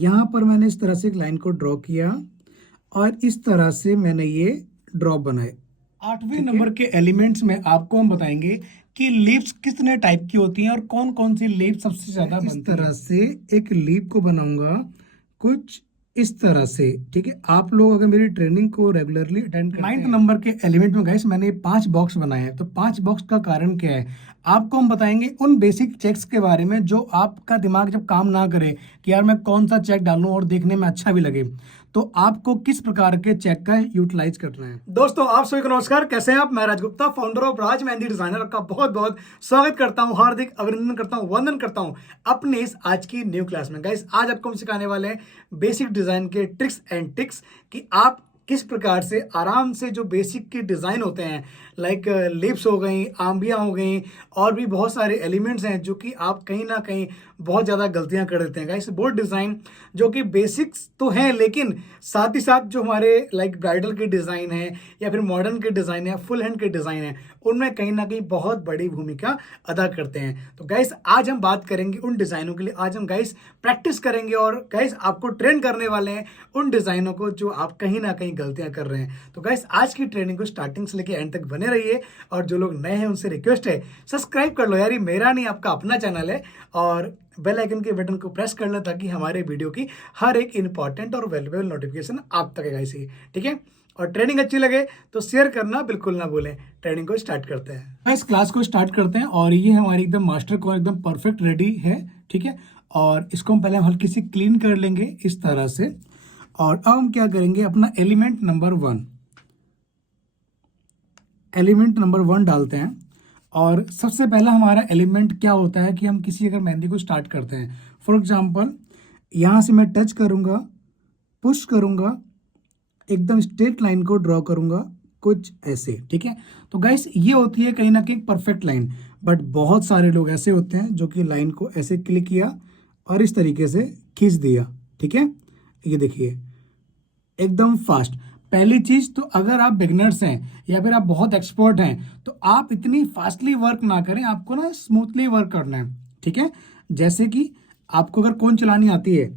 यहाँ पर मैंने इस तरह से एक लाइन को ड्रॉ किया और इस तरह से मैंने ये ड्रॉप बनाए। 8वें नंबर के एलिमेंट्स में आपको हम बताएंगे कि लीव्स कितने टाइप की होती हैं और कौन कौन सी लीव सबसे ज्यादा बनती है। इस तरह से एक लीव को बनाऊंगा कुछ इस तरह से, ठीक है। आप लोग अगर मेरी ट्रेनिंग को रेगुलरली अटेंड करते हैं। 9th नंबर के एलिमेंट में गाइस मैंने 5 बॉक्स बनाए हैं। तो 5 बॉक्स का कारण क्या है, आपको हम बताएंगे उन बेसिक चेक्स के बारे में जो आपका दिमाग जब काम ना करे कि यार मैं कौन सा चेक डालूं और देखने में अच्छा भी लगे, तो आपको किस प्रकार के चेक का यूटिलाइज करना है। दोस्तों आप सभी को नमस्कार, कैसे हैं आप। मैं Raj Gupta, founder of Raj Mehndi designer, आपका बहुत बहुत स्वागत करता हूं, हार्दिक अभिनंदन करता हूं, वंदन करता हूं अपने इस आज की न्यू क्लास में। गाइस आज आपको हम सिखाने वाले हैं बेसिक डिजाइन के ट्रिक्स एंड टिक्स कि आप किस प्रकार से आराम से जो बेसिक के डिज़ाइन होते हैं लाइक लिप्स हो गई, आंबियाँ हो गई और भी बहुत सारे एलिमेंट्स हैं जो कि आप कहीं ना कहीं बहुत ज़्यादा गलतियां कर देते हैं। गाइस बोर्ड डिज़ाइन जो कि बेसिक्स तो हैं, लेकिन साथ ही साथ जो हमारे लाइक ब्राइडल के डिज़ाइन है या फिर मॉडर्न के डिज़ाइन है, फुल हैंड के डिज़ाइन है, उनमें कहीं ना कहीं बहुत बड़ी भूमिका अदा करते हैं। तो गाइस आज हम बात करेंगे उन डिज़ाइनों के लिए। आज हम गाइस प्रैक्टिस करेंगे और गाइस आपको ट्रेन करने वाले हैं उन डिज़ाइनों को जो आप कहीं ना कहीं गलतियां कर रहे हैं। तो गाइस आज की ट्रेनिंग को स्टार्टिंग से लेकर एंड तक बने रहिए और जो लोग नए हैं उनसे रिक्वेस्ट है सब्सक्राइब कर लो यार, ये मेरा नहीं आपका अपना चैनल है, और बेल आइकन के बटन को प्रेस कर लो ताकि हमारे वीडियो की हर एक इंपॉर्टेंट और वैल्यूएबल नोटिफिकेशन आप तक आएगा इसी, ठीक है। और ट्रेनिंग अच्छी लगे तो शेयर करना बिल्कुल ना भूलें। ट्रेनिंग को स्टार्ट करते हैं, इस क्लास को स्टार्ट करते हैं और ये हमारी एकदम मास्टर को एकदम परफेक्ट रेडी है, ठीक है। और इसको हम पहले हल्की सी क्लीन कर लेंगे इस तरह से। और अब हम क्या करेंगे, अपना एलिमेंट नंबर 1 डालते हैं। और सबसे पहला हमारा एलिमेंट क्या होता है कि हम किसी अगर मेहंदी को स्टार्ट करते हैं, फॉर एग्जांपल यहाँ से मैं टच करूँगा, पुश करूँगा, एकदम स्ट्रेट लाइन को ड्रॉ करूँगा कुछ ऐसे, ठीक है। तो गाइस ये होती है कहीं ना कहीं परफेक्ट लाइन, बट बहुत सारे लोग ऐसे होते हैं जो कि लाइन को ऐसे क्लिक किया और इस तरीके से खींच दिया, ठीक है। ये देखिए एकदम फास्ट। पहली चीज तो अगर आप बिगनर्स हैं या फिर आप बहुत एक्सपर्ट हैं तो आप इतनी फास्टली वर्क ना करें, आपको ना स्मूथली वर्क करना है, ठीक है। जैसे कि आपको अगर कोन चलानी आती है,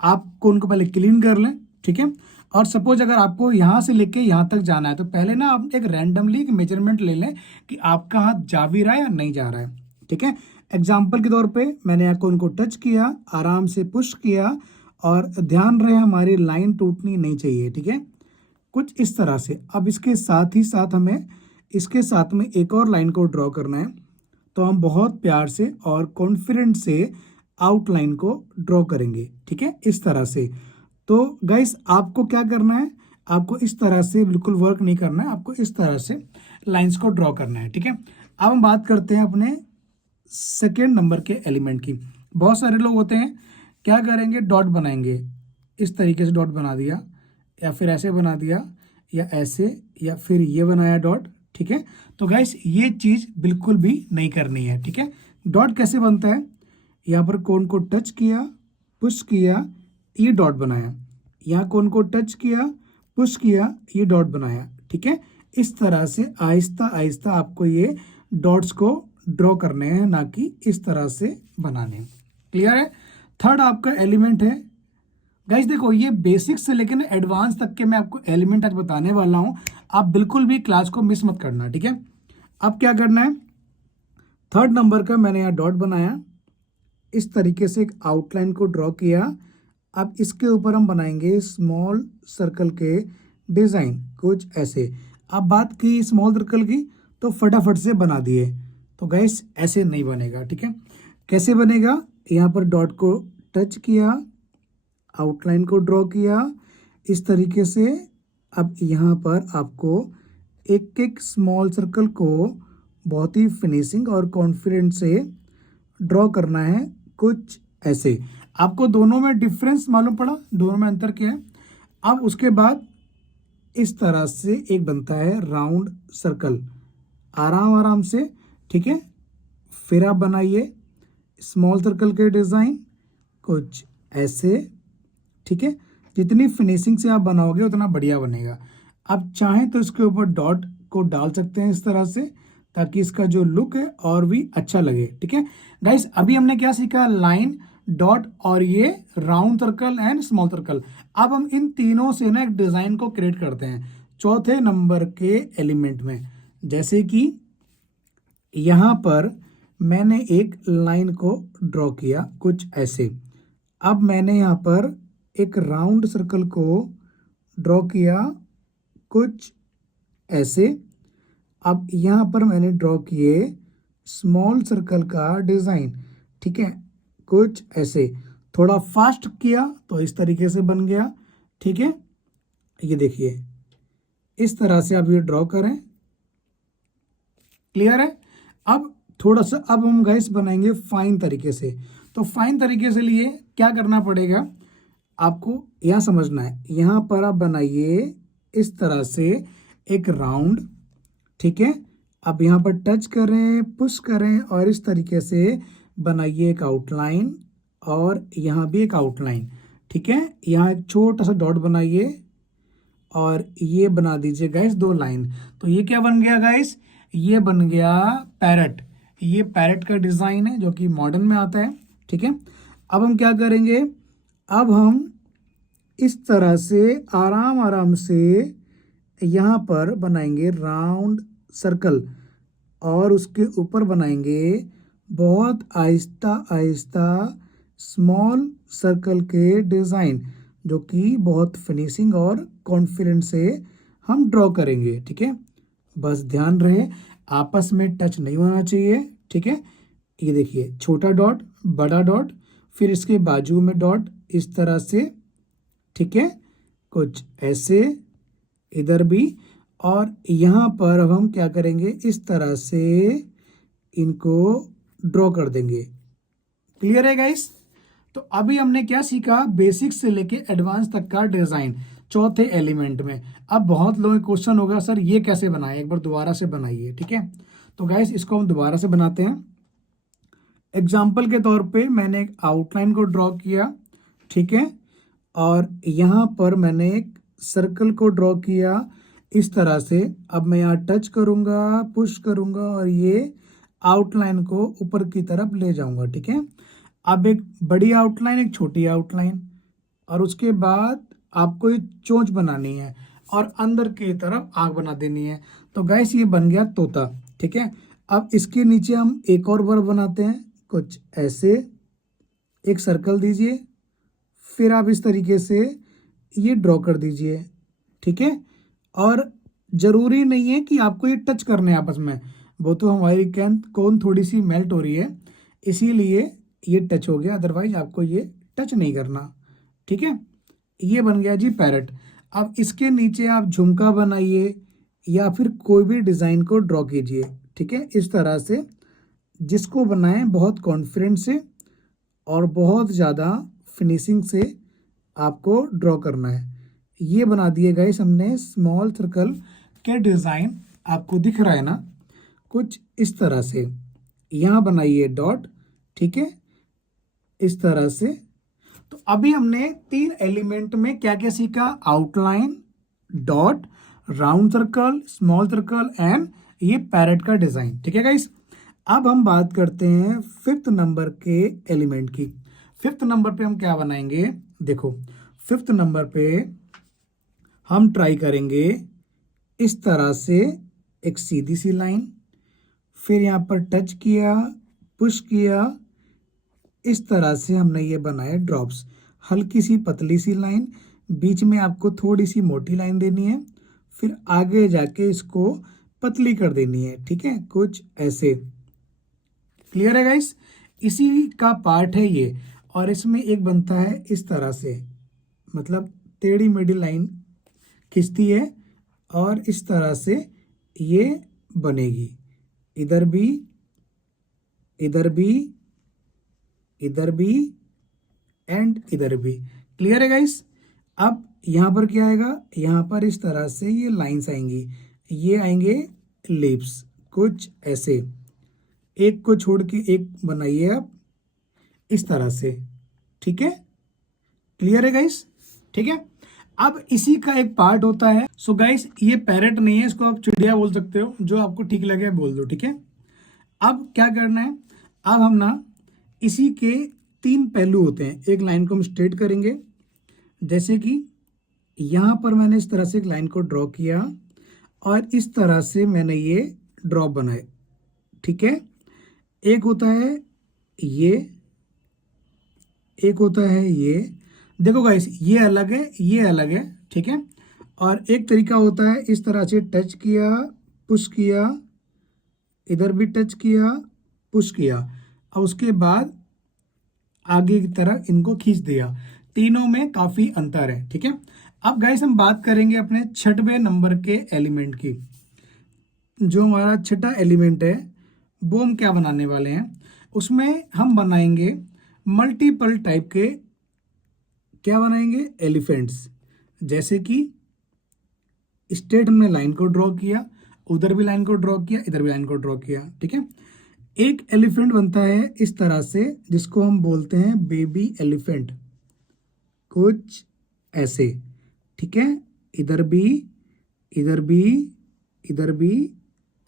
आप कोन को पहले क्लीन कर लें, ठीक है। और सपोज अगर आपको यहाँ से लेके यहाँ तक जाना है तो पहले ना आप एक रैंडमली एक मेजरमेंट ले लें कि आपका हाथ जा भी रहा है या नहीं जा रहा है, ठीक है। एग्जाम्पल के तौर पे मैंने यहाँ कोन को टच किया, आराम से पुश किया और ध्यान रहे हमारी लाइन टूटनी नहीं चाहिए, ठीक है, कुछ इस तरह से। अब इसके साथ ही साथ हमें इसके साथ में एक और लाइन को ड्रॉ करना है, तो हम बहुत प्यार से और कॉन्फिडेंट से आउटलाइन को ड्रॉ करेंगे, ठीक है, इस तरह से। तो गाइस आपको क्या करना है, आपको इस तरह से बिल्कुल वर्क नहीं करना है, आपको इस तरह से लाइंस को ड्रॉ करना है, ठीक है। अब हम बात करते हैं अपने सेकेंड नंबर के एलिमेंट की। बहुत सारे लोग होते हैं क्या करेंगे, डॉट बनाएंगे, इस तरीके से डॉट बना दिया या फिर ऐसे बना दिया या ऐसे या फिर ये बनाया डॉट, ठीक है। तो गाइस ये चीज़ बिल्कुल भी नहीं करनी है, ठीक है। डॉट कैसे बनता है, यहाँ पर कोन को टच किया, पुश किया, ये डॉट बनाया, यहाँ कोन को टच किया, पुश किया, ये डॉट बनाया, ठीक है। इस तरह से आहिस्ता आहिस्ता आपको ये डॉट्स को ड्रॉ करने हैं, ना कि इस तरह से बनाने हैं। क्लियर है। थर्ड आपका एलिमेंट है गाइस, देखो ये बेसिक से लेकर एडवांस तक के मैं आपको एलिमेंट आज बताने वाला हूं, आप बिल्कुल भी क्लास को मिस मत करना, ठीक है। अब क्या करना है, थर्ड नंबर का मैंने यहाँ डॉट बनाया, इस तरीके से एक आउटलाइन को ड्रॉ किया। अब इसके ऊपर हम बनाएंगे स्मॉल सर्कल के डिज़ाइन कुछ ऐसे। अब बात की स्मॉल सर्कल की तो फटाफट से बना दिए, तो गाइस ऐसे नहीं बनेगा, ठीक है। कैसे बनेगा, यहाँ पर डॉट को टच किया, आउटलाइन को ड्रॉ किया इस तरीके से। अब यहाँ पर आपको एक एक स्मॉल सर्कल को बहुत ही फिनिशिंग और कॉन्फिडेंट से ड्रॉ करना है कुछ ऐसे। आपको दोनों में डिफरेंस मालूम पड़ा, दोनों में अंतर क्या है। अब उसके बाद इस तरह से एक बनता है राउंड सर्कल, आराम आराम से, ठीक है। फिर आप बनाइए स्मॉल सर्कल के डिज़ाइन कुछ ऐसे, ठीक है। जितनी फिनिशिंग से आप बनाओगे उतना बढ़िया बनेगा। आप चाहें तो इसके ऊपर डॉट को डाल सकते हैं इस तरह से, ताकि इसका जो लुक है और भी अच्छा लगे, ठीक है। गाइस अभी हमने क्या सीखा, लाइन, डॉट और ये round circle and small circle. अब हम इन तीनों से ना एक डिजाइन को क्रिएट करते हैं चौथे नंबर के एलिमेंट में। जैसे कि यहाँ पर मैंने एक लाइन को ड्रॉ किया कुछ ऐसे। अब मैंने यहाँ पर एक राउंड सर्कल को ड्रॉ किया कुछ ऐसे। अब यहाँ पर मैंने ड्रॉ किए स्मॉल सर्कल का डिज़ाइन, ठीक है, कुछ ऐसे। थोड़ा फास्ट किया तो इस तरीके से बन गया, ठीक है। ये देखिए इस तरह से आप ये ड्रॉ करें। क्लियर है। अब थोड़ा सा अब हम गाइस बनाएंगे फाइन तरीके से। तो फाइन तरीके से लिए क्या करना पड़ेगा आपको यहाँ समझना है। यहाँ पर आप बनाइए इस तरह से एक राउंड, ठीक है। अब यहाँ पर टच करें, पुश करें और इस तरीके से बनाइए एक आउटलाइन और यहाँ भी एक आउटलाइन, ठीक है। यहाँ एक छोटा सा डॉट बनाइए और ये बना दीजिए गाइस दो लाइन। तो ये क्या बन गया गाइस, ये बन गया पैरट। ये पैरट का डिज़ाइन है जो कि मॉडर्न में आता है, ठीक है। अब हम क्या करेंगे, अब हम इस तरह से आराम आराम से यहाँ पर बनाएंगे राउंड सर्कल और उसके ऊपर बनाएंगे बहुत आहिस्ता आहिस्ता स्मॉल सर्कल के डिज़ाइन, जो कि बहुत फिनिशिंग और कॉन्फिडेंस से हम ड्रॉ करेंगे, ठीक है। बस ध्यान रहे आपस में टच नहीं होना चाहिए, ठीक है। ये देखिए छोटा डॉट, बड़ा डॉट, फिर इसके बाजू में डॉट इस तरह से, ठीक है, कुछ ऐसे इधर भी। और यहाँ पर अब हम क्या करेंगे, इस तरह से इनको ड्रॉ कर देंगे। क्लियर है गाइस। तो अभी हमने क्या सीखा, बेसिक से लेके एडवांस तक का डिजाइन चौथे एलिमेंट में। अब बहुत लोगों का क्वेश्चन होगा सर ये कैसे बनाए, एक बार दोबारा से बनाइए, ठीक है। तो गाइस इसको हम दोबारा से बनाते हैं। एग्जाम्पल के तौर पे मैंने एक आउटलाइन को ड्रॉ किया, ठीक है, और यहाँ पर मैंने एक सर्कल को ड्रॉ किया इस तरह से। अब मैं यहाँ टच करूँगा, पुश करूँगा और ये आउटलाइन को ऊपर की तरफ ले जाऊँगा, ठीक है। अब एक बड़ी आउटलाइन, एक छोटी आउटलाइन, और उसके बाद आपको ये चोंच बनानी है और अंदर की तरफ आँख बना देनी है। तो गाइस ये बन गया तोता, ठीक है। अब इसके नीचे हम एक और वर्ब बनाते हैं कुछ ऐसे। एक सर्कल दीजिए, फिर आप इस तरीके से ये ड्रॉ कर दीजिए, ठीक है। और ज़रूरी नहीं है कि आपको ये टच करने आपस में, वो तो हमारी कोन थोड़ी सी मेल्ट हो रही है इसीलिए ये टच हो गया, अदरवाइज आपको ये टच नहीं करना, ठीक है। ये बन गया जी पैरट। अब इसके नीचे आप झुमका बनाइए या फिर कोई भी डिज़ाइन को ड्रॉ कीजिए, ठीक है, इस तरह से। जिसको बनाएं बहुत कॉन्फिडेंस से और बहुत ज़्यादा फिनिशिंग से आपको ड्रॉ करना है। ये बना दिए गाइस हमने स्मॉल सर्कल के डिज़ाइन, आपको दिख रहा है ना कुछ इस तरह से। यहाँ बनाइए डॉट, ठीक है, इस तरह से। तो अभी हमने 3 एलिमेंट में क्या क्या सीखा, outline, dot, round circle, small circle and ये पैरट का डिज़ाइन, ठीक है गाइस। अब हम बात करते हैं 5th नंबर के एलिमेंट की। 5th नंबर पे हम क्या बनाएंगे, देखो 5th नंबर पे हम ट्राई करेंगे इस तरह से एक सीधी सी लाइन, फिर यहाँ पर टच किया, पुश किया, इस तरह से हमने ये बनाया ड्रॉप्स। हल्की सी पतली सी लाइन, बीच में आपको थोड़ी सी मोटी लाइन देनी है, फिर आगे जाके इसको पतली कर देनी है, ठीक है, कुछ ऐसे। क्लियर है गाइस। इसी का पार्ट है ये। और इसमें एक बनता है इस तरह से, मतलब टेढ़ी मेढ़ी लाइन खिंचती है और इस तरह से ये बनेगी। इधर भी, इधर भी, इधर भी एंड इधर भी। क्लियर है गाइस। अब यहाँ पर क्या आएगा, यहाँ पर इस तरह से ये लाइंस आएंगी, ये आएंगे लिप्स, कुछ ऐसे। एक को छोड़ के एक बनाइए आप इस तरह से, ठीक है। क्लियर है गाइस, ठीक है। अब इसी का एक पार्ट होता है, सो गाइस ये पैरट नहीं है, इसको आप चिड़िया बोल सकते हो, जो आपको ठीक लगे बोल दो, ठीक है। अब क्या करना है, अब हम ना इसी के तीन पहलू होते हैं। एक लाइन को हम स्ट्रेट करेंगे, जैसे कि यहाँ पर मैंने इस तरह से एक लाइन को ड्रॉ किया और इस तरह से मैंने ये ड्रॉप बनाए, ठीक है। एक होता है ये, एक होता है ये। देखो गाइस, ये अलग है, ये अलग है, ठीक है। और एक तरीका होता है इस तरह से टच किया, पुश किया, इधर भी टच किया, पुश किया, और उसके बाद आगे की तरफ इनको खींच दिया। तीनों में काफ़ी अंतर है, ठीक है। अब गाइस हम बात करेंगे अपने छठवें नंबर के एलिमेंट की। जो हमारा छठा एलिमेंट है वो हम क्या बनाने वाले हैं, उसमें हम बनाएंगे मल्टीपल टाइप के, क्या बनाएंगे, एलिफेंट्स। जैसे कि स्ट्रेट हमने लाइन को ड्रॉ किया, उधर भी लाइन को ड्रॉ किया, इधर भी लाइन को ड्रॉ किया, ठीक है। एक एलिफेंट बनता है इस तरह से, जिसको हम बोलते हैं बेबी एलिफेंट, कुछ ऐसे, ठीक है। इधर भी, इधर भी, इधर भी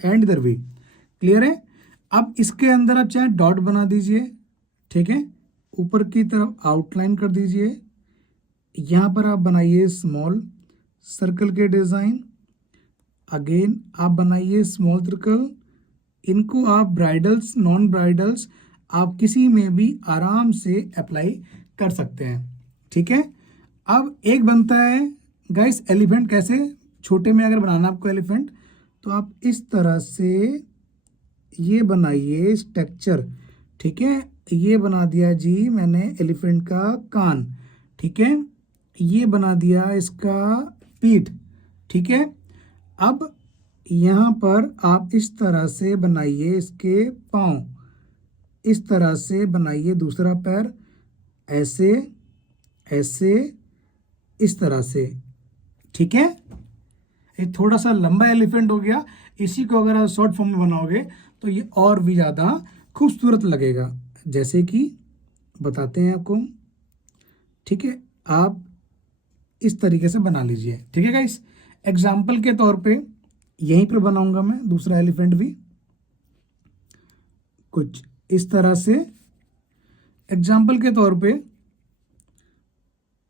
एंड इधर भी, क्लियर है। अब इसके अंदर आप चाहे डॉट बना दीजिए, ठीक है। ऊपर की तरफ आउटलाइन कर दीजिए। यहाँ पर आप बनाइए स्मॉल सर्कल के डिज़ाइन, अगेन आप बनाइए स्मॉल सर्कल। इनको आप ब्राइडल्स, नॉन ब्राइडल्स, आप किसी में भी आराम से अप्लाई कर सकते हैं, ठीक है। अब एक बनता है गाइस एलिफेंट, कैसे, छोटे में अगर बनाना आपको एलिफेंट, तो आप इस तरह से ये बनाइए स्ट्रक्चर, ठीक है। ये बना दिया जी मैंने एलिफेंट का कान, ठीक है। ये बना दिया इसका पीठ, ठीक है। अब यहाँ पर आप इस तरह से बनाइए इसके पाँव, इस तरह से बनाइए दूसरा पैर, ऐसे ऐसे, इस तरह से, ठीक है। ये थोड़ा सा लंबा एलिफेंट हो गया। इसी को अगर आप शॉर्ट फॉर्म में बनाओगे तो ये और भी ज़्यादा खूबसूरत लगेगा। जैसे कि बताते हैं आपको, ठीक है। आप इस तरीके से बना लीजिए, ठीक है गाइस। एग्जाम्पल के तौर पे यहीं पर बनाऊंगा मैं दूसरा एलिफेंट भी कुछ इस तरह से। एग्जाम्पल के तौर पे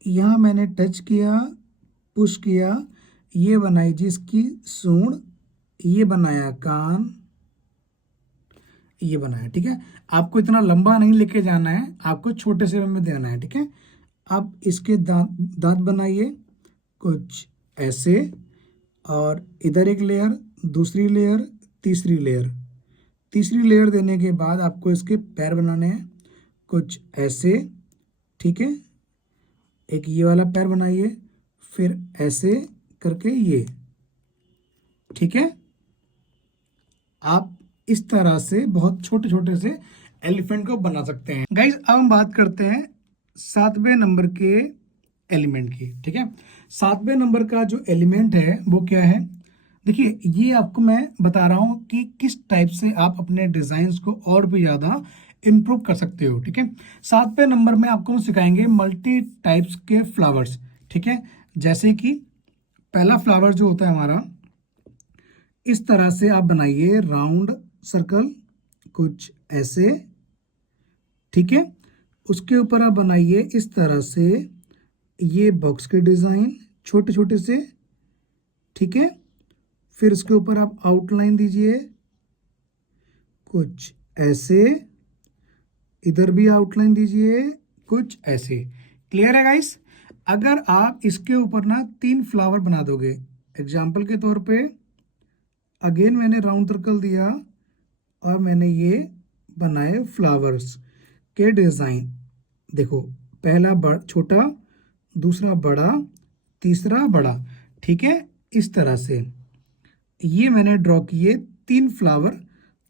यहाँ मैंने टच किया, पुश किया, ये बनाई जी इसकी सूंड, ये बनाया कान, ये बनाया, ठीक है। आपको इतना लंबा नहीं लेके जाना है, आपको छोटे से में देना है, ठीक है। आप इसके दांत दांत बनाइए कुछ ऐसे, और इधर एक लेयर, दूसरी लेयर, तीसरी लेयर। तीसरी लेयर देने के बाद आपको इसके पैर बनाने हैं कुछ ऐसे, ठीक है। एक ये वाला पैर बनाइए, फिर ऐसे करके ये, ठीक है। आप इस तरह से बहुत छोटे छोटे से एलिफेंट को बना सकते हैं गाइज। अब हम बात करते हैं सातवें नंबर के एलिमेंट की, ठीक है। सातवें नंबर का जो एलिमेंट है वो क्या है, देखिए ये आपको मैं बता रहा हूँ कि किस टाइप से आप अपने डिजाइन्स को और भी ज़्यादा इम्प्रूव कर सकते हो, ठीक है। सातवें नंबर में आपको हम सिखाएंगे मल्टी टाइप्स के फ्लावर्स, ठीक है। जैसे कि पहला फ्लावर जो होता है हमारा, इस तरह से आप बनाइए राउंड सर्कल कुछ ऐसे, ठीक है। उसके ऊपर आप बनाइए इस तरह से ये बॉक्स के डिज़ाइन छोटे छोटे से, ठीक है। फिर उसके ऊपर आप आउटलाइन दीजिए कुछ ऐसे, इधर भी आउटलाइन दीजिए कुछ ऐसे, क्लियर है गाइस। अगर आप इसके ऊपर ना 3 फ्लावर बना दोगे, एग्जाम्पल के तौर पे अगेन मैंने राउंड सर्कल दिया और मैंने ये बनाए फ्लावर्स के डिज़ाइन। देखो पहला छोटा, दूसरा बड़ा, तीसरा बड़ा, ठीक है। इस तरह से ये मैंने ड्रॉ किए 3 फ्लावर,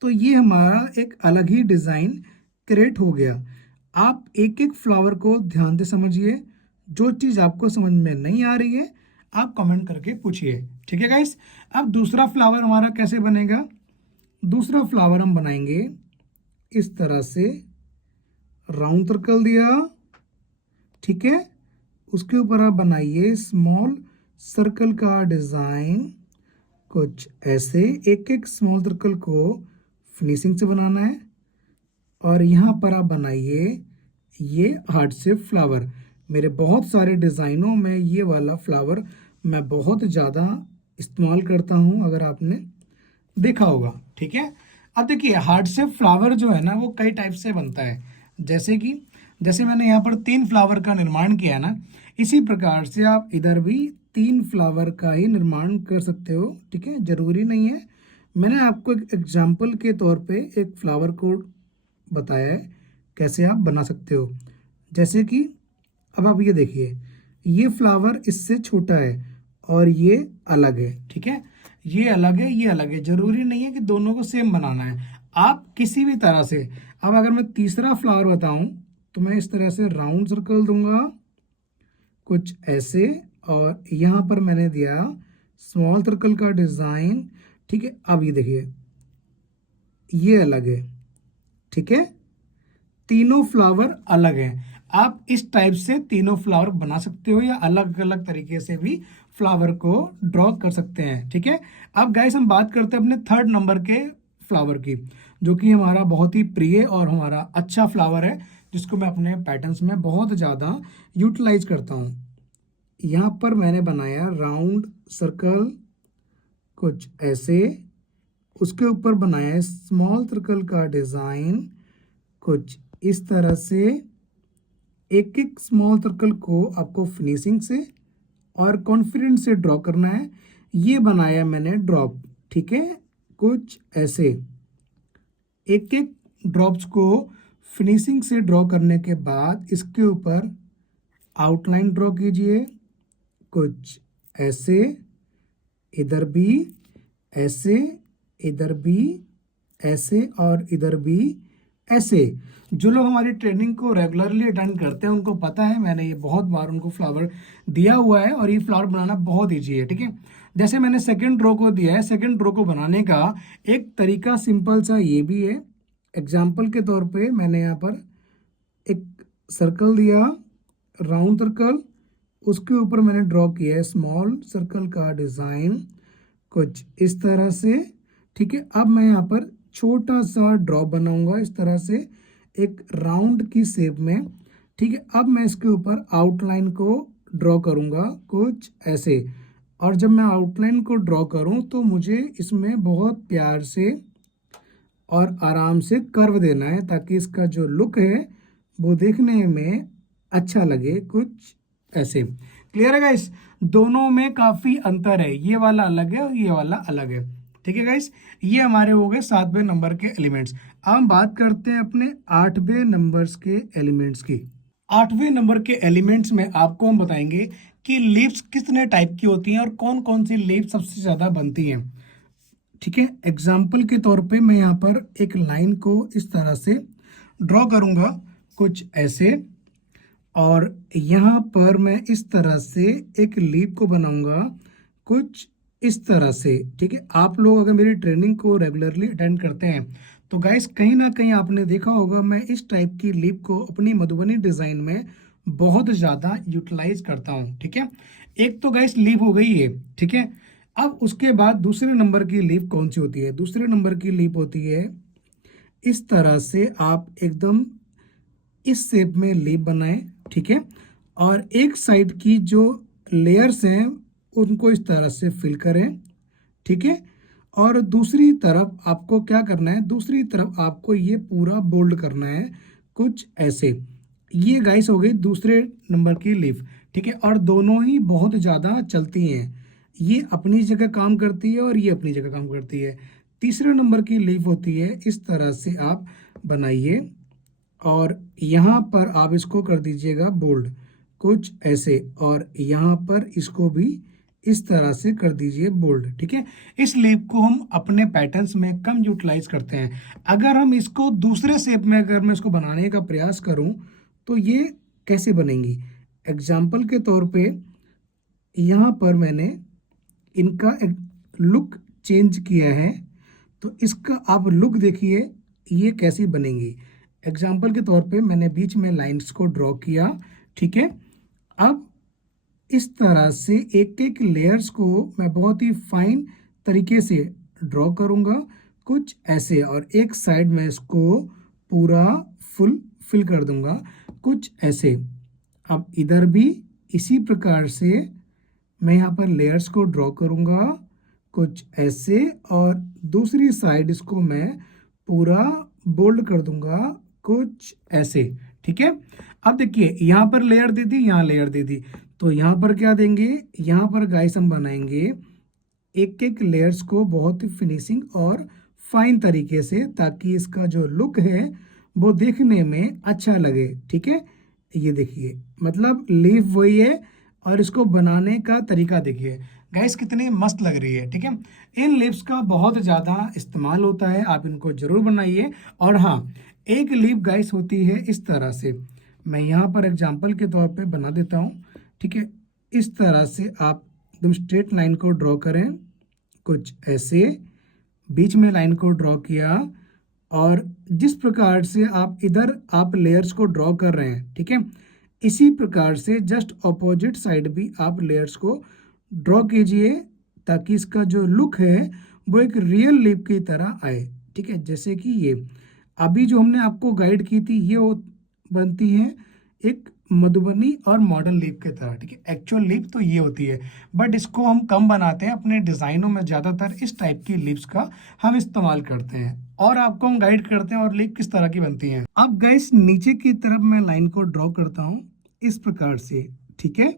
तो ये हमारा एक अलग ही डिज़ाइन क्रिएट हो गया। आप एक एक फ्लावर को ध्यान से समझिए, जो चीज़ आपको समझ में नहीं आ रही है आप कमेंट करके पूछिए, ठीक है गाइस। अब दूसरा फ्लावर हमारा कैसे बनेगा, दूसरा फ्लावर हम बनाएंगे इस तरह से, राउंड सर्कल दिया, ठीक है। उसके ऊपर आप बनाइए स्मॉल सर्कल का डिज़ाइन कुछ ऐसे, एक एक स्मॉल सर्कल को फिनिशिंग से बनाना है। और यहाँ पर आप बनाइए ये हार्ट शेप फ्लावर। मेरे बहुत सारे डिज़ाइनों में ये वाला फ्लावर मैं बहुत ज़्यादा इस्तेमाल करता हूँ, अगर आपने देखा होगा। ठीक है, अब देखिए हार्ट शेप फ्लावर जो है ना वो कई टाइप से बनता है। जैसे मैंने यहाँ पर 3 फ्लावर का निर्माण किया है ना, इसी प्रकार से आप इधर भी 3 फ्लावर का ही निर्माण कर सकते हो। ठीक है, जरूरी नहीं है, मैंने आपको एक एग्जाम्पल के तौर पे एक फ्लावर को बताया है कैसे आप बना सकते हो। जैसे कि अब आप ये देखिए, ये फ्लावर इससे छोटा है और ये अलग है। ठीक है, ये अलग है, ये अलग है, जरूरी नहीं है कि दोनों को सेम बनाना है, आप किसी भी तरह से। अब अगर मैं तीसरा फ्लावर बताऊं तो मैं इस तरह से राउंड सर्कल दूंगा कुछ ऐसे, और यहाँ पर मैंने दिया स्मॉल सर्कल का डिज़ाइन। ठीक है, अब ये देखिए ये अलग है। ठीक है, तीनों फ्लावर अलग हैं। आप इस टाइप से तीनों फ्लावर बना सकते हो या अलग अलग तरीके से भी फ्लावर को ड्रॉ कर सकते हैं। ठीक है, अब गाइस हम बात करते हैं अपने 3rd नंबर के फ्लावर की, जो कि हमारा बहुत ही प्रिय और हमारा अच्छा फ्लावर है, जिसको मैं अपने पैटर्न्स में बहुत ज़्यादा यूटिलाइज करता हूँ। यहाँ पर मैंने बनाया राउंड सर्कल कुछ ऐसे, उसके ऊपर बनाया है स्मॉल सर्कल का डिज़ाइन कुछ इस तरह से। एक एक स्मॉल सर्कल को आपको फिनिशिंग से और कॉन्फिडेंस से ड्रॉ करना है। ये बनाया मैंने ड्रॉप। ठीक है, कुछ ऐसे एक एक ड्रॉप्स को फिनिशिंग से ड्रॉ करने के बाद इसके ऊपर आउटलाइन ड्रॉ कीजिए कुछ ऐसे, इधर भी ऐसे, इधर भी ऐसे, और इधर भी ऐसे। जो लोग हमारी ट्रेनिंग को रेगुलरली अटेंड करते हैं उनको पता है, मैंने ये बहुत बार उनको फ्लावर दिया हुआ है और ये फ्लावर बनाना बहुत ईजी है। ठीक है, जैसे मैंने सेकंड रो को दिया है, सेकंड रो को बनाने का एक तरीका सिंपल सा ये भी है। एग्जाम्पल के तौर पे मैंने यहाँ पर एक सर्कल दिया, राउंड सर्कल, उसके ऊपर मैंने ड्रॉ किया है स्मॉल सर्कल का डिज़ाइन कुछ इस तरह से। ठीक है, अब मैं यहाँ पर छोटा सा ड्रॉप बनाऊंगा इस तरह से एक राउंड की शेप में। ठीक है, अब मैं इसके ऊपर आउटलाइन को ड्रॉ करूंगा कुछ ऐसे, और जब मैं आउटलाइन को ड्रॉ करूं तो मुझे इसमें बहुत प्यार से और आराम से कर्व देना है, ताकि इसका जो लुक है वो देखने में अच्छा लगे कुछ ऐसे। क्लियर है गाइस, दोनों में काफ़ी अंतर है, ये वाला अलग है और ये वाला अलग है। ठीक है गाइस, ये हमारे हो गए 7वें नंबर के एलिमेंट्स। अब हम बात करते हैं अपने 8वें नंबर्स के एलिमेंट्स की। 8वें नंबर के एलिमेंट्स में आपको हम बताएंगे कि लीव्स कितने टाइप की होती हैं और कौन कौन सी लीव्स सबसे ज़्यादा बनती हैं। ठीक है, एग्जाम्पल के तौर पे मैं यहाँ पर एक लाइन को इस तरह से ड्रॉ करूँगा कुछ ऐसे, और यहाँ पर मैं इस तरह से एक लीफ को बनाऊंगा कुछ इस तरह से। ठीक है, आप लोग अगर मेरी ट्रेनिंग को रेगुलरली अटेंड करते हैं तो गाइस कहीं ना कहीं आपने देखा होगा मैं इस टाइप की लीफ को अपनी मधुबनी डिज़ाइन में बहुत ज़्यादा यूटिलाइज करता हूँ। ठीक है, एक तो गाइस लीफ हो गई है। ठीक है, अब उसके बाद दूसरे नंबर की लीफ कौन सी होती है? दूसरे नंबर की लीफ होती है इस तरह से, आप एकदम इस शेप में लीफ बनाएं। ठीक है, और एक साइड की जो लेयर्स हैं उनको इस तरह से फिल करें। ठीक है, और दूसरी तरफ आपको क्या करना है, दूसरी तरफ आपको ये पूरा बोल्ड करना है कुछ ऐसे। ये गाइस हो गई दूसरे नंबर की लीफ। ठीक है, और दोनों ही बहुत ज़्यादा चलती हैं, ये अपनी जगह काम करती है और ये अपनी जगह काम करती है। तीसरे नंबर की लीफ होती है इस तरह से आप बनाइए, और यहाँ पर आप इसको कर दीजिएगा बोल्ड कुछ ऐसे, और यहाँ पर इसको भी इस तरह से कर दीजिए बोल्ड। ठीक है, इस लीफ को हम अपने पैटर्न्स में कम यूटिलाइज करते हैं। अगर हम इसको दूसरे शेप में अगर मैं इसको बनाने का प्रयास करूं तो ये कैसे बनेंगी? एग्जाम्पल के तौर पे यहाँ पर मैंने इनका एक लुक चेंज किया है, तो इसका आप लुक देखिए ये कैसी बनेंगी। एग्जाम्पल के तौर पे मैंने बीच में लाइंस को ड्रॉ किया। ठीक है, अब इस तरह से एक एक लेयर्स को मैं बहुत ही फाइन तरीके से ड्रॉ करूँगा कुछ ऐसे, और एक साइड में इसको पूरा फुल फिल कर दूंगा कुछ ऐसे। अब इधर भी इसी प्रकार से मैं यहाँ पर लेयर्स को ड्रॉ करूँगा कुछ ऐसे, और दूसरी साइड इसको मैं पूरा बोल्ड कर दूंगा कुछ ऐसे। ठीक है, अब देखिए यहाँ पर लेयर दे दी, यहाँ लेयर दे दी, तो यहाँ पर क्या देंगे, यहाँ पर गाइस हम बनाएंगे एक एक लेयर्स को बहुत ही फिनिशिंग और फाइन तरीके से, ताकि इसका जो लुक है वो देखने में अच्छा लगे। ठीक है, ये देखिए, मतलब लीफ वही है और इसको बनाने का तरीका देखिए गाइस कितनी मस्त लग रही है। ठीक है, इन लीव्स का बहुत ज़्यादा इस्तेमाल होता है, आप इनको ज़रूर बनाइए। और हाँ, एक लीफ गाइस होती है इस तरह से, मैं यहाँ पर एग्जांपल के तौर पे बना देता हूँ। ठीक है, इस तरह से आप एकदम स्ट्रेट लाइन को ड्रॉ करें कुछ ऐसे, बीच में लाइन को ड्रॉ किया, और जिस प्रकार से आप इधर आप लेयर्स को ड्रॉ कर रहे हैं, ठीक है, इसी प्रकार से जस्ट ऑपोजिट साइड भी आप लेयर्स को ड्रॉ कीजिए, ताकि इसका जो लुक है वो एक रियल लीफ की तरह आए। ठीक है, जैसे कि ये अभी जो हमने आपको गाइड की थी, ये बनती है एक मधुबनी और मॉडल लीफ की तरह। ठीक है, एक्चुअल लीफ तो ये होती है, बट इसको हम कम बनाते हैं अपने डिज़ाइनों में, ज़्यादातर इस टाइप की लीव्स का हम इस्तेमाल करते हैं, और आपको हम गाइड करते हैं और लीफ किस तरह की बनती हैं। अब गाइस नीचे की तरफ मैं लाइन को ड्रॉ करता हूँ इस प्रकार से। ठीक है,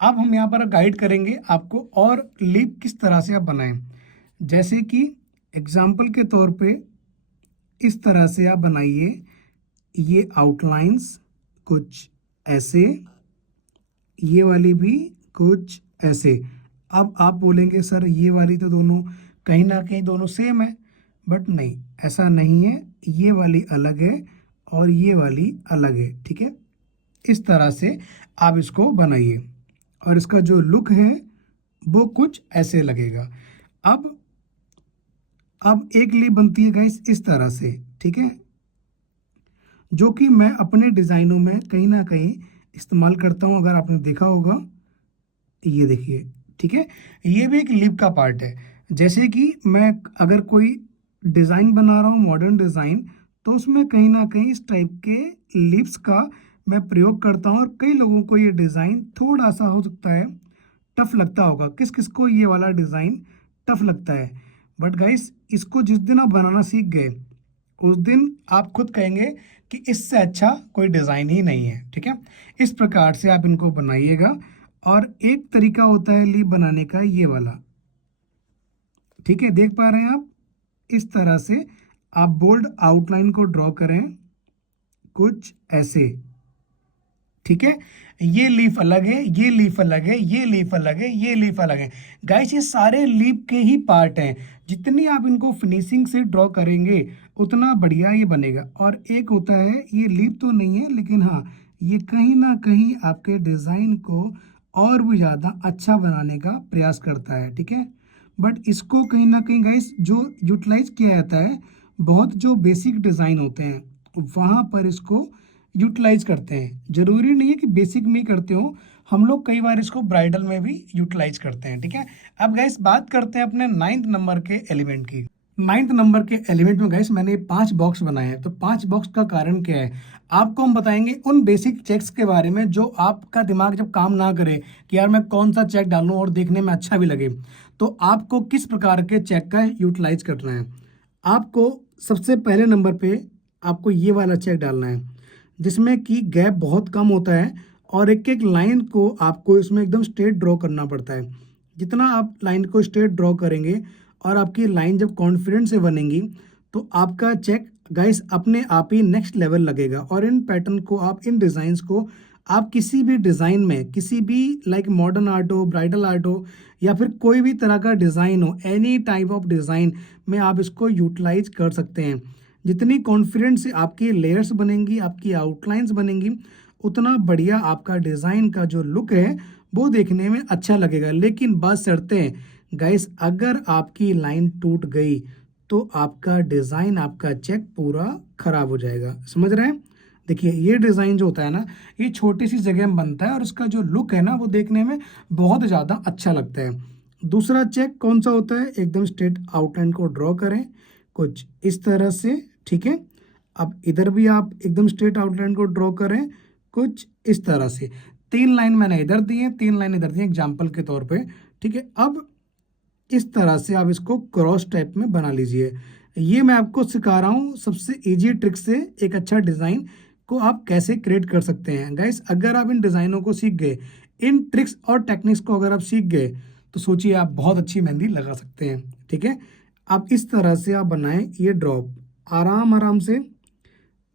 अब हम यहाँ पर गाइड करेंगे आपको और लीफ किस तरह से आप बनाएं। जैसे कि एग्जाम्पल के तौर पे इस तरह से आप बनाइए, ये आउटलाइंस कुछ ऐसे, ये वाली भी कुछ ऐसे। अब आप बोलेंगे सर ये वाली तो दोनों कहीं ना कहीं दोनों सेम है, बट नहीं, ऐसा नहीं है, ये वाली अलग है और ये वाली अलग है। ठीक है, इस तरह से आप इसको बनाइए और इसका जो लुक है वो कुछ ऐसे लगेगा। अब एक लीफ बनती है गाइस इस तरह से। ठीक है, जो कि मैं अपने डिज़ाइनों में कहीं ना कहीं इस्तेमाल करता हूं, अगर आपने देखा होगा, ये देखिए। ठीक है, ये भी एक लीफ का पार्ट है। जैसे कि मैं अगर कोई डिज़ाइन बना रहा हूँ मॉडर्न डिज़ाइन, तो उसमें कहीं ना कहीं इस टाइप के लीव्स का मैं प्रयोग करता हूँ, और कई लोगों को ये डिज़ाइन थोड़ा सा हो सकता है टफ लगता होगा। किस किस को ये वाला डिज़ाइन टफ लगता है, बट गाइस इसको जिस दिन आप बनाना सीख गए, उस दिन आप खुद कहेंगे कि इससे अच्छा कोई डिज़ाइन ही नहीं है। ठीक है, इस प्रकार से आप इनको बनाइएगा। और एक तरीका होता है लीफ बनाने का, ये वाला। ठीक है, देख पा रहे हैं आप, इस तरह से आप बोल्ड आउटलाइन को ड्रॉ करें कुछ ऐसे। ठीक है, ये लीफ अलग है, ये लीफ अलग है, ये लीफ अलग है, ये लीफ अलग है। गाइस ये सारे लीफ के ही पार्ट हैं, जितनी आप इनको फिनिशिंग से ड्रॉ करेंगे उतना बढ़िया ये बनेगा। और एक होता है, ये लीफ तो नहीं है, लेकिन हाँ, ये कहीं ना कहीं आपके डिज़ाइन को और भी ज़्यादा अच्छा बनाने का प्रयास करता है। ठीक है, बट इसको कहीं ना कहीं गाइस जो यूटिलाइज किया जाता है, बहुत जो बेसिक डिज़ाइन होते हैं वहाँ पर इसको यूटिलाइज करते हैं। जरूरी नहीं है कि बेसिक में ही करते हो, हम लोग कई बार इसको ब्राइडल में भी यूटिलाइज करते हैं। ठीक है, अब गाइस बात करते हैं अपने 9th नंबर के एलिमेंट की। 9th नंबर के एलिमेंट में गाइस मैंने 5 बॉक्स बनाए हैं। तो 5 बॉक्स का कारण क्या है, आपको हम बताएंगे उन बेसिक चेक्स के बारे में जो आपका दिमाग जब काम ना करे कि यार मैं कौन सा चेक डालूं और देखने में अच्छा भी लगे, तो आपको किस प्रकार के चेक का यूटिलाइज करना है। आपको सबसे पहले नंबर पे आपको ये वाला चेक डालना है, जिसमें कि गैप बहुत कम होता है, और एक एक लाइन को आपको इसमें एकदम स्ट्रेट ड्रॉ करना पड़ता है। जितना आप लाइन को स्ट्रेट ड्रॉ करेंगे और आपकी लाइन जब कॉन्फिडेंस से बनेंगी, तो आपका चेक गाइस अपने आप ही नेक्स्ट लेवल लगेगा। और इन पैटर्न को आप, इन डिज़ाइंस को आप किसी भी डिज़ाइन में, किसी भी लाइक मॉडर्न आर्ट हो, ब्राइडल आर्ट हो, या फिर कोई भी तरह का डिज़ाइन हो, एनी टाइप ऑफ डिज़ाइन में आप इसको यूटिलाइज कर सकते हैं। जितनी कॉन्फिडेंस से आपकी लेयर्स बनेंगी, आपकी आउटलाइंस बनेंगी, उतना बढ़िया आपका डिज़ाइन का जो लुक है वो देखने में अच्छा लगेगा। लेकिन बात शर्तें हैं गाइस, अगर आपकी लाइन टूट गई तो आपका डिज़ाइन, आपका चेक पूरा खराब हो जाएगा। समझ रहे हैं? देखिए ये डिज़ाइन जो होता है ना, ये छोटी सी जगह में बनता है और इसका जो लुक है ना वो देखने में बहुत ज़्यादा अच्छा लगता है। दूसरा चेक कौन सा होता है, एकदम स्ट्रेट आउटलाइन को ड्रॉ करें कुछ इस तरह से। ठीक है, अब इधर भी आप एकदम स्ट्रेट आउटलाइन को ड्रॉ करें कुछ इस तरह से। 3 लाइन मैंने इधर दी है, 3 लाइन इधर दी है एग्जाम्पल के तौर पे, ठीक है। अब इस तरह से आप इसको क्रॉस टाइप में बना लीजिए। ये मैं आपको सिखा रहा हूँ सबसे इजी ट्रिक से एक अच्छा डिज़ाइन को आप कैसे क्रिएट कर सकते हैं। गाइस अगर आप इन डिज़ाइनों को सीख गए, इन ट्रिक्स और टेक्निक्स को अगर आप सीख गए, तो सोचिए आप बहुत अच्छी मेहंदी लगा सकते हैं, ठीक है। आप इस तरह से आप बनाएं ये ड्रॉप, आराम आराम से,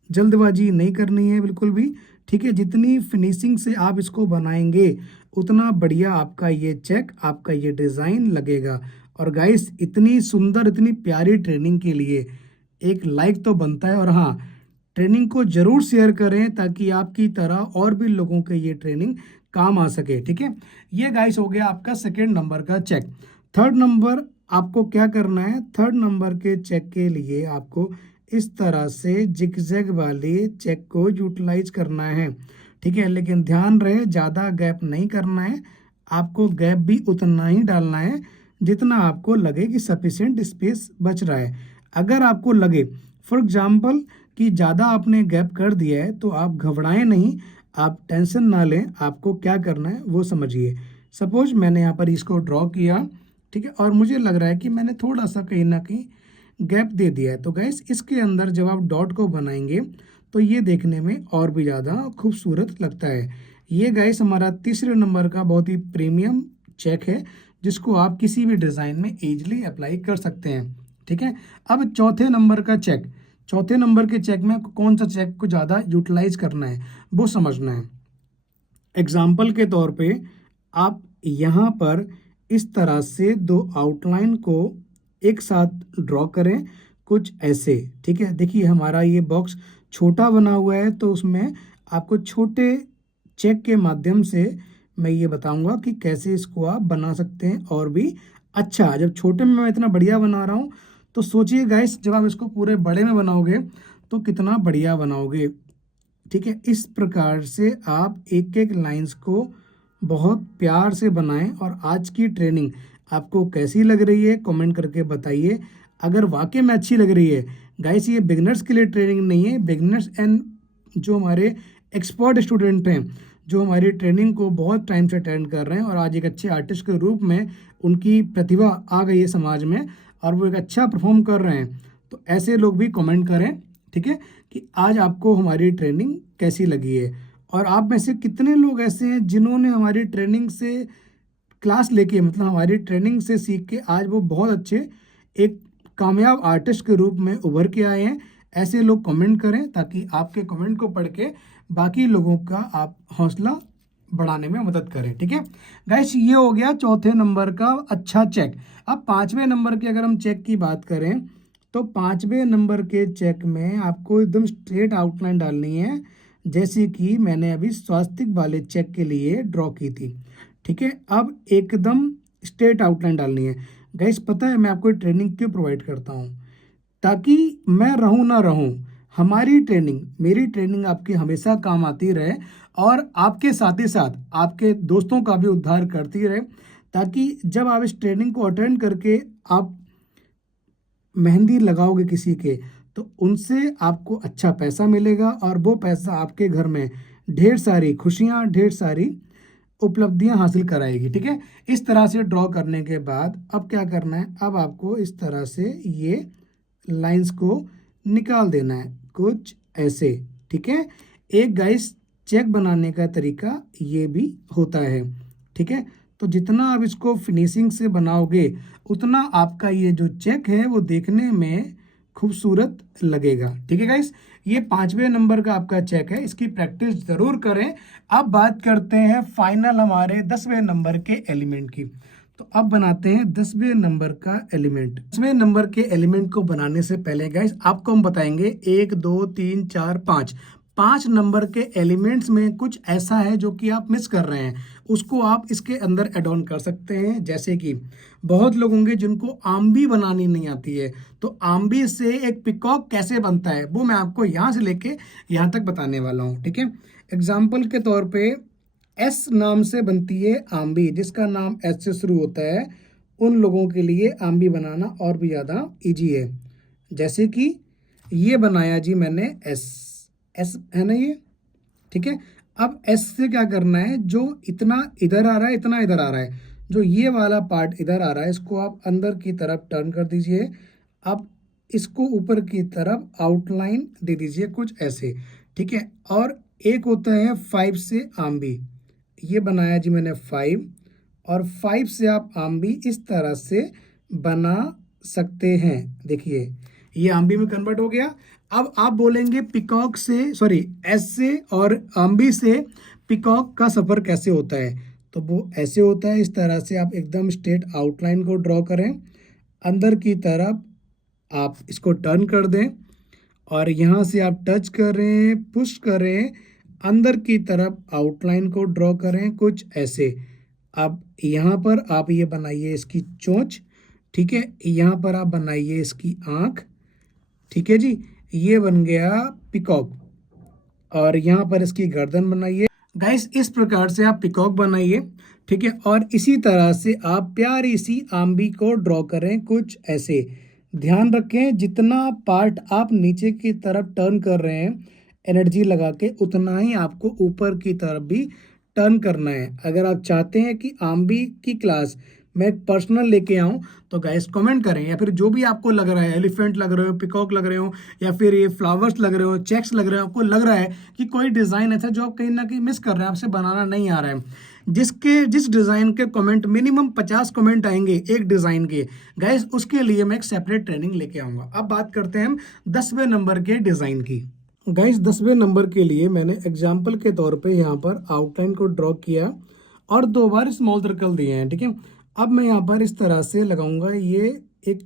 जल्दबाजी नहीं करनी है बिल्कुल भी, ठीक है। जितनी फिनिशिंग से आप इसको बनाएंगे उतना बढ़िया आपका ये चेक, आपका ये डिज़ाइन लगेगा। और गाइस इतनी सुंदर, इतनी प्यारी ट्रेनिंग के लिए एक लाइक तो बनता है। और हाँ, ट्रेनिंग को ज़रूर शेयर करें ताकि आपकी तरह और भी लोगों के ये ट्रेनिंग काम आ सके, ठीक है। ये गाइस हो गया आपका सेकेंड नंबर का चेक। थर्ड नंबर आपको क्या करना है, थर्ड नंबर के चेक के लिए आपको इस तरह से जिगजैग वाले चेक को यूटिलाइज करना है, ठीक है। लेकिन ध्यान रहे ज़्यादा गैप नहीं करना है, आपको गैप भी उतना ही डालना है जितना आपको लगे कि सफिशिएंट स्पेस बच रहा है। अगर आपको लगे फॉर एग्जांपल कि ज़्यादा आपने गैप कर दिया है, तो आप घबराएं नहीं, आप टेंशन ना लें। आपको क्या करना है वो समझिए। सपोज मैंने यहाँ पर इसको ड्रॉ किया, ठीक है, और मुझे लग रहा है कि मैंने थोड़ा सा कहीं ना कहीं गैप दे दिया है। तो गैस इसके अंदर जब आप डॉट को बनाएंगे तो ये देखने में और भी ज़्यादा खूबसूरत लगता है। ये गैस हमारा तीसरे नंबर का बहुत ही प्रीमियम चेक है, जिसको आप किसी भी डिज़ाइन में ईजिली अप्लाई कर सकते हैं, ठीक है। अब चौथे नंबर का चेक, चौथे नंबर के चेक में कौन सा चेक को ज़्यादा यूटिलाइज करना है वो समझना है। एग्जाम्पल के तौर पे आप यहाँ पर इस तरह से दो आउटलाइन को एक साथ ड्रॉ करें कुछ ऐसे, ठीक है। देखिए हमारा ये बॉक्स छोटा बना हुआ है, तो उसमें आपको छोटे चेक के माध्यम से मैं ये बताऊंगा कि कैसे इसको आप बना सकते हैं और भी अच्छा। जब छोटे में मैं इतना बढ़िया बना रहा हूँ, तो सोचिए गाइस जब आप इसको पूरे बड़े में बनाओगे तो कितना बढ़िया बनाओगे, ठीक है। इस प्रकार से आप एक एक लाइंस को बहुत प्यार से बनाएं। और आज की ट्रेनिंग आपको कैसी लग रही है कमेंट करके बताइए। अगर वाकई में अच्छी लग रही है गाइस, ये बिगनर्स के लिए ट्रेनिंग नहीं है, बिगनर्स एंड जो हमारे एक्सपर्ट स्टूडेंट हैं, जो हमारी ट्रेनिंग को बहुत टाइम से अटेंड कर रहे हैं और आज एक अच्छे आर्टिस्ट के रूप में उनकी प्रतिभा आ गई है समाज में और वो एक अच्छा परफॉर्म कर रहे हैं, तो ऐसे लोग भी कमेंट करें, ठीक है, कि आज आपको हमारी ट्रेनिंग कैसी लगी है। और आप में से कितने लोग ऐसे हैं जिन्होंने हमारी ट्रेनिंग से क्लास लेके, मतलब हमारी ट्रेनिंग से सीख के आज वो बहुत अच्छे एक कामयाब आर्टिस्ट के रूप में उभर के आए हैं। ऐसे लोग कमेंट करें ताकि आपके कमेंट को पढ़ के बाकी लोगों का आप हौसला बढ़ाने में मदद करें, ठीक है। गाइस ये हो गया चौथे नंबर का अच्छा चेक। अब पांचवें नंबर के अगर हम चेक की बात करें, तो पांचवें नंबर के चेक में आपको एकदम स्ट्रेट आउटलाइन डालनी है, जैसे कि मैंने अभी स्वास्तिक वाले चेक के लिए ड्रॉ की थी, ठीक है। अब एकदम स्ट्रेट आउटलाइन डालनी है। गाइस पता है मैं आपको ट्रेनिंग क्यों प्रोवाइड करता हूँ, ताकि मैं रहूँ ना रहूँ, हमारी ट्रेनिंग, मेरी ट्रेनिंग आपकी हमेशा काम आती रहे और आपके साथ ही साथ आपके दोस्तों का भी उद्धार करती रहे, ताकि जब आप इस ट्रेनिंग को अटेंड करके आप मेहंदी लगाओगे किसी के, तो उनसे आपको अच्छा पैसा मिलेगा और वो पैसा आपके घर में ढेर सारी खुशियाँ, ढेर सारी उपलब्धियां हासिल कराएगी, ठीक है। इस तरह से ड्रॉ करने के बाद अब क्या करना है, अब आपको इस तरह से ये लाइंस को निकाल देना है कुछ ऐसे, ठीक है। एक गाइस चेक बनाने का तरीका ये भी होता है, ठीक है। तो जितना आप इसको फिनिशिंग से बनाओगे उतना आपका ये जो चेक है वो देखने में खूबसूरत लगेगा, ठीक है गाइस। ये पांचवें नंबर का आपका चेक है, इसकी प्रैक्टिस जरूर करें। अब बात करते हैं फाइनल हमारे 10वें नंबर के एलिमेंट की। तो अब बनाते हैं 10वें नंबर का एलिमेंट। 10वें नंबर के एलिमेंट को बनाने से पहले गाइस आपको हम बताएंगे 1 2 3 4 5 5 नंबर के एलिमेंट्स में कुछ ऐसा है जो कि आप मिस कर रहे हैं, उसको आप इसके अंदर एड ऑन कर सकते हैं। जैसे कि बहुत लोग होंगे जिनको आम्बी बनानी नहीं आती है, तो आम्बी से एक पिकॉक कैसे बनता है वो मैं आपको यहाँ से लेके यहाँ तक बताने वाला हूँ, ठीक है। एग्जाम्पल के तौर पे एस नाम से बनती है आम्बी, जिसका नाम एस से शुरू होता है, उन लोगों के लिए आम्बी बनाना और भी ज़्यादा ईजी है। जैसे कि ये बनाया जी मैंने एस, एस है ना ये, ठीक है। अब एस से क्या करना है, जो इतना इधर आ रहा है इतना इधर आ रहा है, जो ये वाला पार्ट इधर आ रहा है इसको आप अंदर की तरफ टर्न कर दीजिए। अब इसको ऊपर की तरफ आउटलाइन दे दीजिए कुछ ऐसे, ठीक है। और एक होता है 5 से आम्बी, ये बनाया जी मैंने 5, और 5 से आप आम्बी इस तरह से बना सकते हैं। देखिए ये आम्बी में कन्वर्ट हो गया। अब आप बोलेंगे पिकॉक से, सॉरी एस से और आम्बी से पिकॉक का सफ़र कैसे होता है, तो वो ऐसे होता है, इस तरह से आप एकदम स्ट्रेट आउटलाइन को ड्रॉ करें, अंदर की तरफ आप इसको टर्न कर दें और यहाँ से आप टच करें, पुश करें, अंदर की तरफ आउटलाइन को ड्रॉ करें कुछ ऐसे। अब यहाँ पर आप ये बनाइए इसकी चोंच, ठीक है। यहाँ पर आप बनाइए इसकी आँख, ठीक है जी। ये बन गया पिकॉक, और यहाँ पर इसकी गर्दन बनाइए। गाइस इस प्रकार से आप पिकॉक बनाइए, ठीक है। और इसी तरह से आप प्यारी सी आम्बी को ड्रॉ करें कुछ ऐसे। ध्यान रखें जितना पार्ट आप नीचे की तरफ टर्न कर रहे हैं एनर्जी लगा के, उतना ही आपको ऊपर की तरफ भी टर्न करना है। अगर आप चाहते हैं कि आम्बी की क्लास मैं पर्सनल लेके आऊँ तो गाइस कमेंट करें, या फिर जो भी आपको लग रहा है, एलिफेंट लग रहे हो, पिकॉक लग रहे हो, या फिर ये फ्लावर्स लग रहे हो, चेक्स लग रहे हो, आपको लग रहा है कि कोई डिज़ाइन ऐसा जो आप कहीं ना कहीं मिस कर रहे हैं, आपसे बनाना नहीं आ रहा है, जिस डिज़ाइन के कमेंट मिनिमम 50 कमेंट आएंगे एक डिज़ाइन के, गाइस उसके लिए मैं एक सेपरेट ट्रेनिंग लेके आऊँगा। अब बात करते हैं हम 10वें नंबर के डिज़ाइन की। गाइस 10वें नंबर के लिए मैंने एग्जाम्पल के तौर पे यहाँ पर आउटलाइन को ड्रॉ किया और 2 बार स्मॉल सर्कल दिए हैं, ठीक है। अब मैं यहाँ पर इस तरह से लगाऊंगा ये एक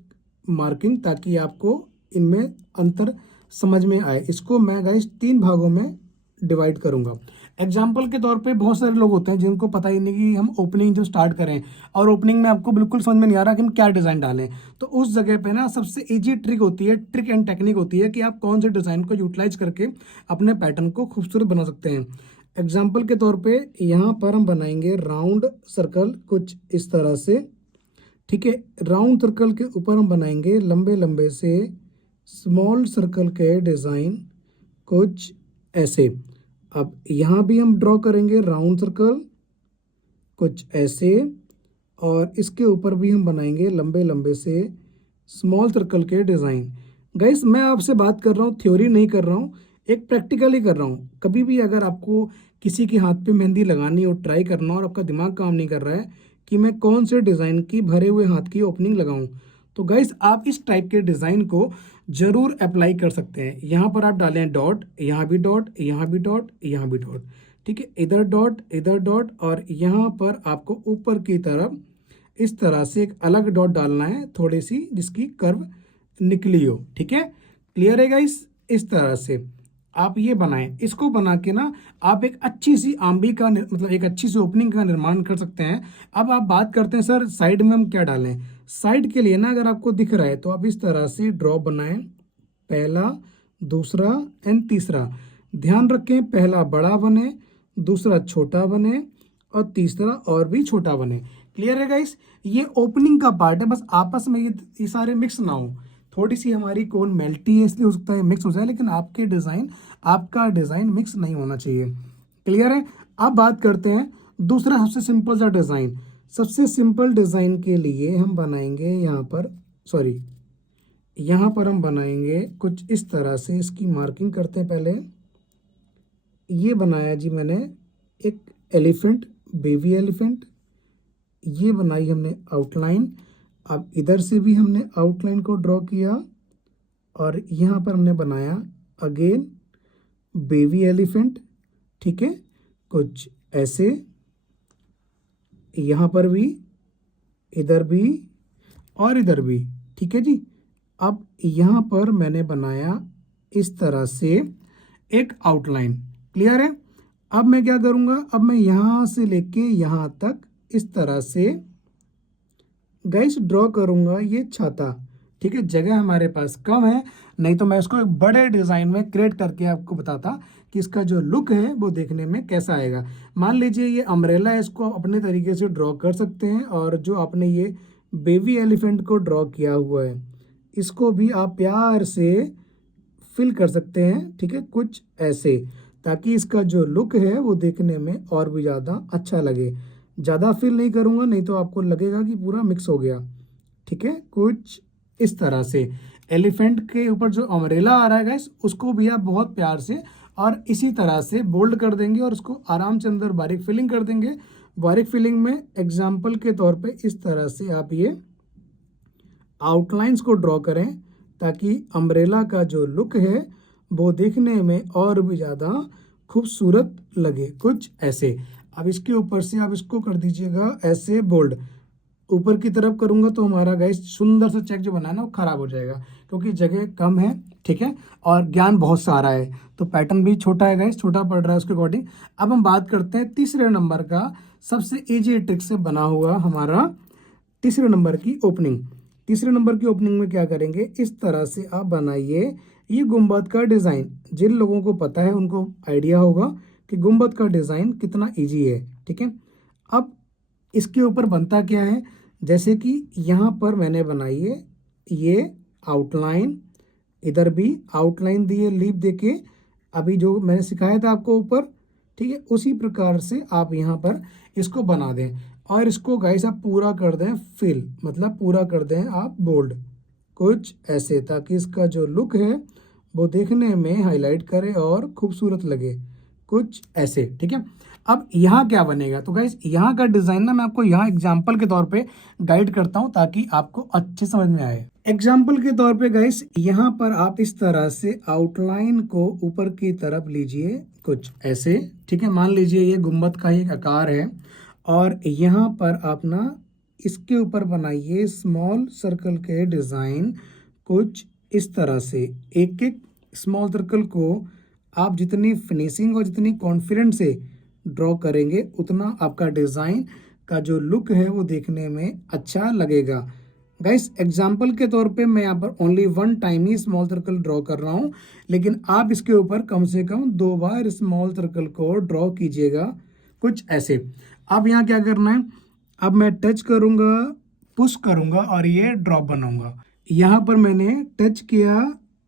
मार्किंग, ताकि आपको इनमें अंतर समझ में आए। इसको मैं गाइस 3 भागों में डिवाइड करूंगा। एग्जाम्पल के तौर पे बहुत सारे लोग होते हैं जिनको पता ही नहीं कि हम ओपनिंग जो स्टार्ट करें, और ओपनिंग में आपको बिल्कुल समझ में नहीं आ रहा कि हम क्या डिज़ाइन डालें, तो उस जगह पे ना सबसे इजी ट्रिक होती है, ट्रिक एंड टेक्निक होती है कि आप कौन से डिज़ाइन को यूटिलाइज करके अपने पैटर्न को खूबसूरत बना सकते हैं। एग्जाम्पल के तौर पे यहाँ पर हम बनाएंगे राउंड सर्कल कुछ इस तरह से, ठीक है। राउंड सर्कल के ऊपर हम बनाएंगे लंबे लंबे से स्मॉल सर्कल के डिज़ाइन कुछ ऐसे। अब यहाँ भी हम ड्रॉ करेंगे राउंड सर्कल कुछ ऐसे, और इसके ऊपर भी हम बनाएंगे लंबे लंबे से स्मॉल सर्कल के डिज़ाइन। गाइस मैं आपसे बात कर रहा हूँ, थ्योरी नहीं कर रहा हूँ, एक प्रैक्टिकली कर रहा हूँ। कभी भी अगर आपको किसी के हाथ पे मेहंदी लगानी हो, ट्राई करना, और आपका दिमाग काम नहीं कर रहा है कि मैं कौन से डिज़ाइन की भरे हुए हाथ की ओपनिंग लगाऊं, तो गाइस आप इस टाइप के डिज़ाइन को ज़रूर अप्लाई कर सकते हैं। यहाँ पर आप डालें डॉट, यहाँ भी डॉट, यहाँ भी डॉट, यहाँ भी डॉट, ठीक है। इधर डॉट, और यहाँ पर आपको ऊपर की तरफ इस तरह से एक अलग डॉट डालना है, थोड़ी सी जिसकी कर्व निकली हो, ठीक है। क्लियर है गाइस? इस तरह से आप ये बनाएं। इसको बना के ना आप एक अच्छी सी आम्बी का मतलब एक अच्छी सी ओपनिंग का निर्माण कर सकते हैं। अब आप बात करते हैं सर साइड में हम क्या डालें। साइड के लिए ना अगर आपको दिख रहा है तो आप इस तरह से ड्रॉप बनाएं, पहला, दूसरा एंड तीसरा। ध्यान रखें पहला बड़ा बने, दूसरा छोटा बने, और तीसरा और भी छोटा बने। क्लियर है गाइस? ये ओपनिंग का पार्ट है, बस आपस में ये सारे मिक्स ना हो। थोड़ी सी हमारी कोन मेल्टी है इसलिए हो सकता है मिक्स हो जाए, लेकिन आपका डिज़ाइन मिक्स नहीं होना चाहिए। क्लियर है? अब बात करते हैं दूसरा सबसे सिंपल सा डिज़ाइन। सबसे सिंपल डिज़ाइन के लिए हम बनाएंगे यहाँ पर हम बनाएंगे कुछ इस तरह से। इसकी मार्किंग करते हैं पहले। ये बनाया जी मैंने एक एलिफेंट, बेबी एलिफेंट। ये बनाई हमने आउटलाइन। अब इधर से भी हमने आउटलाइन को ड्रॉ किया, और यहाँ पर हमने बनाया अगेन बेबी एलिफेंट, ठीक है, कुछ ऐसे। यहाँ पर भी, इधर भी, और इधर भी, ठीक है जी। अब यहाँ पर मैंने बनाया इस तरह से एक आउटलाइन। क्लियर है? अब मैं क्या करूँगा, अब मैं यहाँ से लेके यहाँ तक इस तरह से गाइस ड्रॉ करूँगा ये छाता, ठीक है। जगह हमारे पास कम है, नहीं तो मैं इसको एक बड़े डिज़ाइन में क्रिएट करके आपको बताता कि इसका जो लुक है वो देखने में कैसा आएगा। मान लीजिए ये अम्ब्रेला है, इसको आप अपने तरीके से ड्रॉ कर सकते हैं, और जो आपने ये बेबी एलिफेंट को ड्रॉ किया हुआ है इसको भी आप प्यार से फिल कर सकते हैं, ठीक है, कुछ ऐसे, ताकि इसका जो लुक है वो देखने में और भी ज़्यादा अच्छा लगे। ज़्यादा फिल नहीं करूँगा, नहीं तो आपको लगेगा कि पूरा मिक्स हो गया, ठीक है। कुछ इस तरह से एलिफेंट के ऊपर जो अम्ब्रेला आ रहा है गाइस, उसको भी आप बहुत प्यार से और इसी तरह से बोल्ड कर देंगे और उसको आराम से अंदर बारीक फिलिंग कर देंगे। बारीक फिलिंग में एग्जाम्पल के तौर पे इस तरह से आप ये आउटलाइंस को ड्रॉ करें, ताकि अम्ब्रेला का जो लुक है वो देखने में और भी ज़्यादा खूबसूरत लगे, कुछ ऐसे। अब इसके ऊपर से आप इसको कर दीजिएगा ऐसे बोल्ड। ऊपर की तरफ करूंगा तो हमारा गाइस सुंदर सा चेक जो बनाना वो खराब हो जाएगा, क्योंकि जगह कम है, ठीक है, और ज्ञान बहुत सारा है, तो पैटर्न भी छोटा है गाइस, छोटा पड़ रहा है उसके अकॉर्डिंग। अब हम बात करते हैं तीसरे नंबर का, सबसे इजी ट्रिक से बना हुआ हमारा तीसरे नंबर की ओपनिंग। तीसरे नंबर की ओपनिंग में क्या करेंगे, इस तरह से आप बनाइए ये गुंबद का डिज़ाइन। जिन लोगों को पता है उनको आइडिया होगा कि गुंबद का डिज़ाइन कितना ईजी है, ठीक है। अब इसके ऊपर बनता क्या है, जैसे कि यहाँ पर मैंने बनाई है ये आउटलाइन, इधर भी आउटलाइन दिए लीफ देके, अभी जो मैंने सिखाया था आपको ऊपर, ठीक है, उसी प्रकार से आप यहाँ पर इसको बना दें और इसको गाइस आप पूरा कर दें फिल, मतलब पूरा कर दें आप बोल्ड, कुछ ऐसे, ताकि इसका जो लुक है वो देखने में हाईलाइट करे और खूबसूरत लगे, कुछ ऐसे, ठीक है। अब यहाँ क्या बनेगा, तो गाइस यहाँ का डिजाइन ना मैं आपको यहाँ एग्जाम्पल के तौर पे गाइड करता हूँ ताकि आपको अच्छे समझ में आए। एग्जाम्पल के तौर पे गाइस यहाँ पर आप इस तरह से आउटलाइन को ऊपर की तरफ लीजिए, कुछ ऐसे, ठीक है। मान लीजिए ये गुम्बद का ही एक आकार है और यहाँ पर आप ना इसके ऊपर बनाइए स्मॉल सर्कल के डिज़ाइन, कुछ इस तरह से। एक एक स्मॉल सर्कल को आप जितनी फिनिशिंग और जितनी कॉन्फिडेंट से ड्रॉ करेंगे उतना आपका डिज़ाइन का जो लुक है वो देखने में अच्छा लगेगा। गाइस एग्जाम्पल के तौर पे मैं यहाँ पर ओनली वन टाइम ही स्मॉल सर्कल ड्रॉ कर रहा हूँ, लेकिन आप इसके ऊपर कम से कम 2 बार स्मॉल सर्कल को ड्रॉ कीजिएगा, कुछ ऐसे। अब यहाँ क्या करना है, अब मैं टच करूँगा, पुश करूँगा और ये ड्रॉप बनाऊँगा। यहाँ पर मैंने टच किया,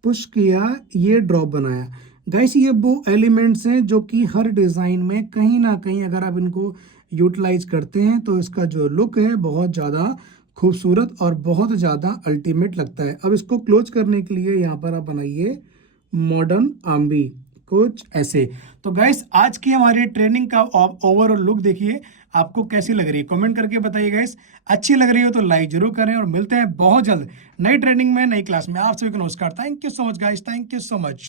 पुश किया, ये ड्रॉप बनाया। गाइस ये वो एलिमेंट्स हैं जो कि हर डिज़ाइन में कहीं ना कहीं अगर आप इनको यूटिलाइज करते हैं तो इसका जो लुक है बहुत ज़्यादा खूबसूरत और बहुत ज़्यादा अल्टीमेट लगता है। अब इसको क्लोज करने के लिए यहाँ पर आप बनाइए मॉडर्न आम्बी, कुछ ऐसे। तो गाइस आज की हमारी ट्रेनिंग का ओवरऑल लुक देखिए, आपको कैसी लग रही है कमेंट करके बताइए गाइस। अच्छी लग रही हो तो लाइक जरूर करें और मिलते हैं बहुत जल्द नई ट्रेनिंग में, नई क्लास में। आप सभी को नमस्कार, thank you so much guys, thank you so much.